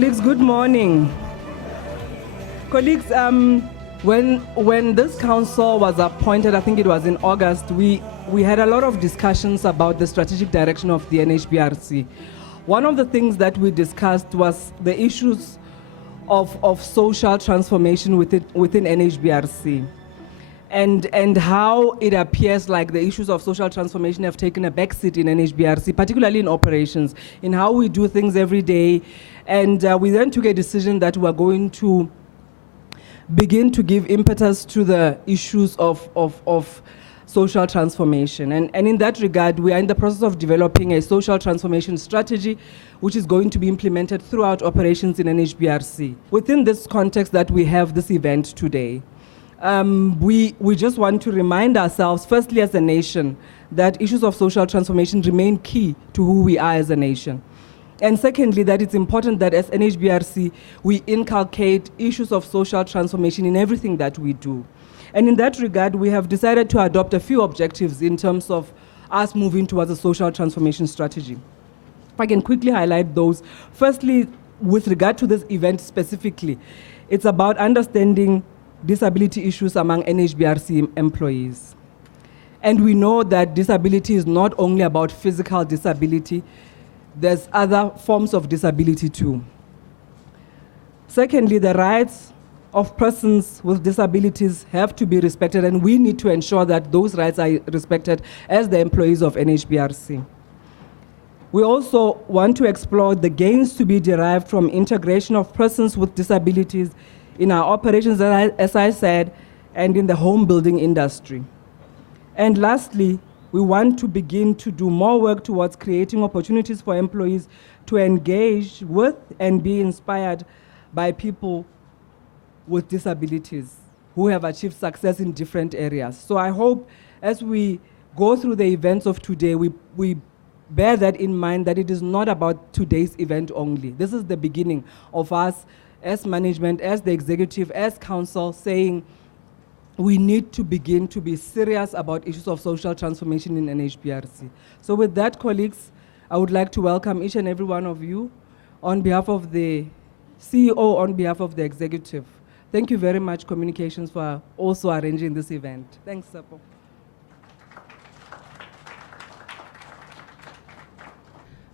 Colleagues, good morning. Colleagues, when this council was appointed, I think it was in August, we had a lot of discussions about the strategic direction of the NHBRC. One of the things that we discussed was the issues of social transformation within NHBRC. And how it appears like the issues of social transformation have taken a backseat in NHBRC, particularly in operations, in how we do things every day. And we then took a decision that we're going to begin to give impetus to the issues of social transformation. And in that regard, we are in the process of developing a social transformation strategy, which is going to be implemented throughout operations in NHBRC. Within this context that we have this event today, we just want to remind ourselves, firstly as a nation, that issues of social transformation remain key to who we are as a nation. And secondly, that it's important that as NHBRC, we inculcate issues of social transformation in everything that we do. And in that regard, we have decided to adopt a few objectives in terms of us moving towards a social transformation strategy. If I can quickly highlight those. Firstly, with regard to this event specifically, it's about understanding disability issues among NHBRC employees. And we know that disability is not only about physical disability, there's other forms of disability too. Secondly, the rights of persons with disabilities have to be respected, and we need to ensure that those rights are respected as the employees of NHBRC. We also want to explore the gains to be derived from integration of persons with disabilities in our operations, as I said, and in the home building industry. And lastly, we want to begin to do more work towards creating opportunities for employees to engage with and be inspired by people with disabilities who have achieved success in different areas. So I hope as we go through the events of today, we bear that in mind, that it is not about today's event only. This is the beginning of us as management, as the executive, as council, saying we need to begin to be serious about issues of social transformation in NHBRC. So with that, colleagues, I would like to welcome each and every one of you on behalf of the CEO, on behalf of the executive. Thank you very much, Communications, for also arranging this event. Thanks, Sapo.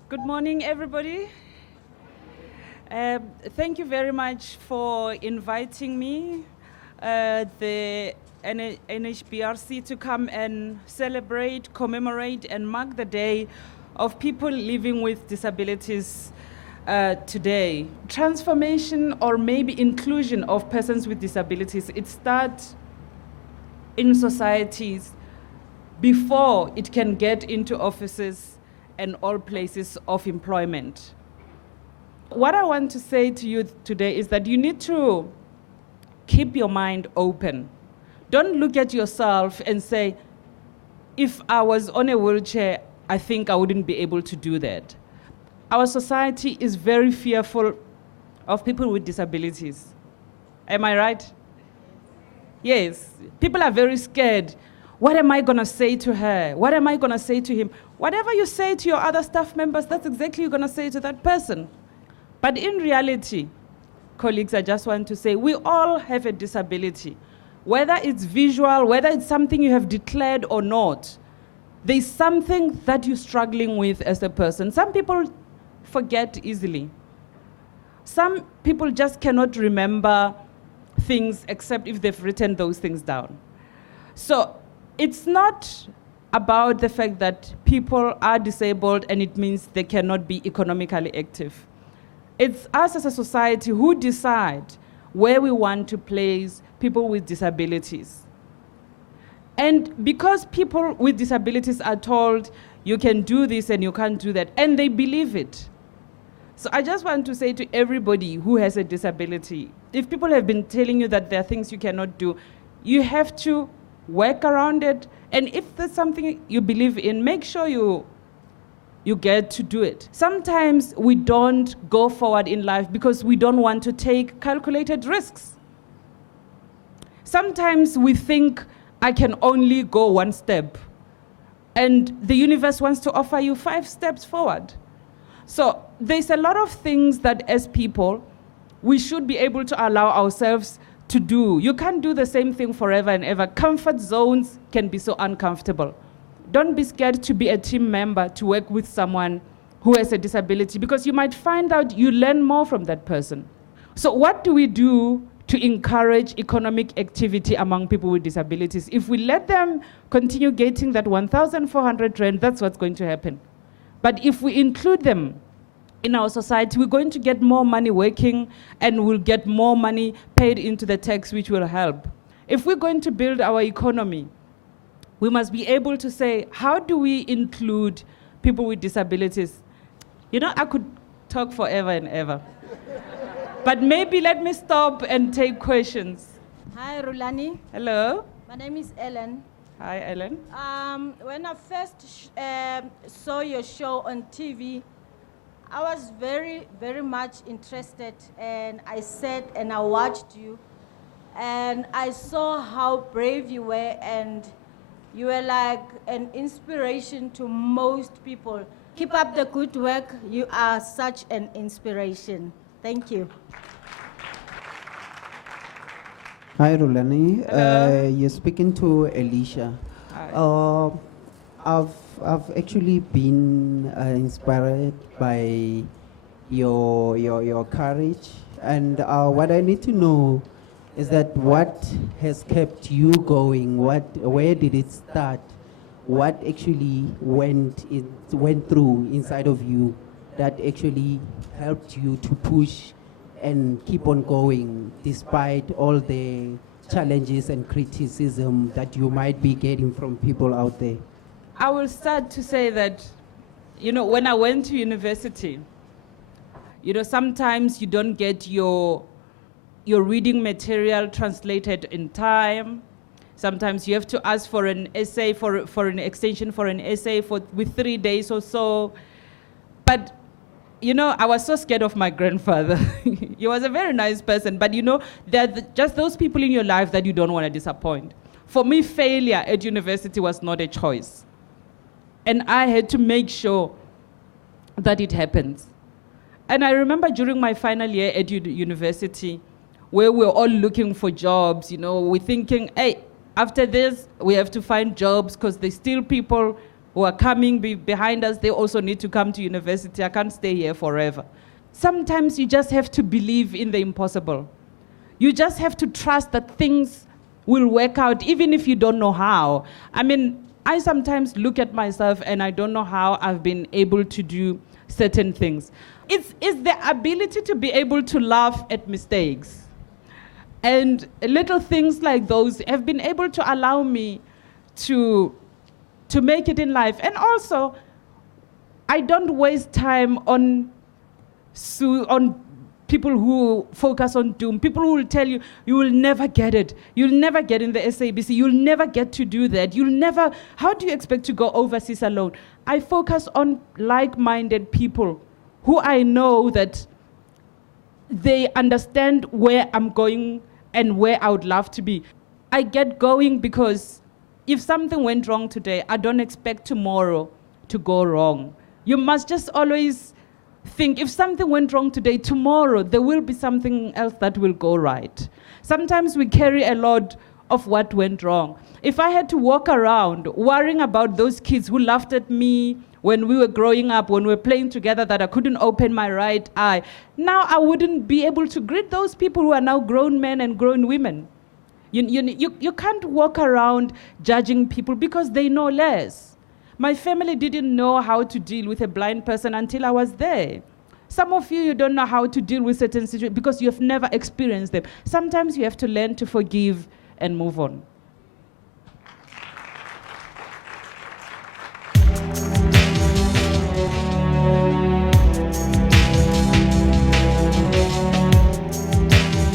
Good morning, everybody. Thank you very much for inviting me, the NHBRC, to come and celebrate, commemorate, and mark the day of people living with disabilities today. Transformation, or maybe inclusion of persons with disabilities, it starts in societies before it can get into offices and all places of employment. What I want to say to you today is that you need to keep your mind open. Don't look at yourself and say, if I was on a wheelchair, I think I wouldn't be able to do that. Our society is very fearful of people with disabilities. Am I right? Yes. People are very scared. What am I going to say to her? What am I going to say to him? Whatever you say to your other staff members, that's exactly what you're going to say to that person. But in reality, colleagues, I just want to say, we all have a disability. Whether it's visual, whether it's something you have declared or not, there's something that you're struggling with as a person. Some people forget easily. Some people just cannot remember things except if they've written those things down. So it's not about the fact that people are disabled and it means they cannot be economically active. It's us as a society who decide where we want to place people with disabilities. And because people with disabilities are told, you can do this and you can't do that, and they believe it. So I just want to say to everybody who has a disability, if people have been telling you that there are things you cannot do, you have to work around it. And if there's something you believe in, make sure you get to do it. Sometimes we don't go forward in life because we don't want to take calculated risks. Sometimes we think, I can only go one step, and the universe wants to offer you 5 steps forward. So there's a lot of things that as people, we should be able to allow ourselves to do. You can't do the same thing forever and ever. Comfort zones can be so uncomfortable. Don't be scared to be a team member, to work with someone who has a disability, because you might find out you learn more from that person. So what do we do to encourage economic activity among people with disabilities? If we let them continue getting that 1,400 rand, that's what's going to happen. But if we include them in our society, we're going to get more money working, and we'll get more money paid into the tax, which will help. If we're going to build our economy, we must be able to say, how do we include people with disabilities? You know, I could talk forever and ever. But maybe let me stop and take questions. Hi, Rulani. Hello. My name is Ellen. Hi, Ellen. When I first saw your show on TV, I was very, very much interested, and I sat and I watched you, and I saw how brave you were, and you were like an inspiration to most people. Keep up the good work. You are such an inspiration. Thank you. Hi, Rulani. Hello. You're speaking to Alicia. Hi. I've actually been inspired by your courage, and what I need to know is that what has kept you going? Where did it start? What actually went through inside of you that actually helped you to push and keep on going despite all the challenges and criticism that you might be getting from people out there? I will start to say that, you know, when I went to university, you know, sometimes you don't get your reading material translated in time. Sometimes you have to ask for an essay, for an extension for an essay with 3 days or so. But you know, I was so scared of my grandfather. He was a very nice person, but you know, there are just those people in your life that you don't want to disappoint. For me, failure at university was not a choice. And I had to make sure that it happens. And I remember during my final year at university, where we were all looking for jobs, you know, we're thinking, hey, after this, we have to find jobs because there's still people who are coming behind us. They also need to come to university. I can't stay here forever. Sometimes you just have to believe in the impossible. You just have to trust that things will work out, even if you don't know how. I mean, I sometimes look at myself and I don't know how I've been able to do certain things. It's the ability to be able to laugh at mistakes. And little things like those have been able to allow me to make it in life. And also, I don't waste time on people who focus on doom, people who will tell you, you will never get it. You'll never get in the SABC. You'll never get to do that. How do you expect to go overseas alone? I focus on like-minded people who I know that they understand where I'm going and where I would love to be. I get going because if something went wrong today, I don't expect tomorrow to go wrong. You must just always think, if something went wrong today, tomorrow there will be something else that will go right. Sometimes we carry a lot of what went wrong. If I had to walk around worrying about those kids who laughed at me when we were growing up, when we were playing together, that I couldn't open my right eye, now I wouldn't be able to greet those people who are now grown men and grown women. You can't walk around judging people because they know less. My family didn't know how to deal with a blind person until I was there. Some of you don't know how to deal with certain situations because you have never experienced them. Sometimes you have to learn to forgive and move on.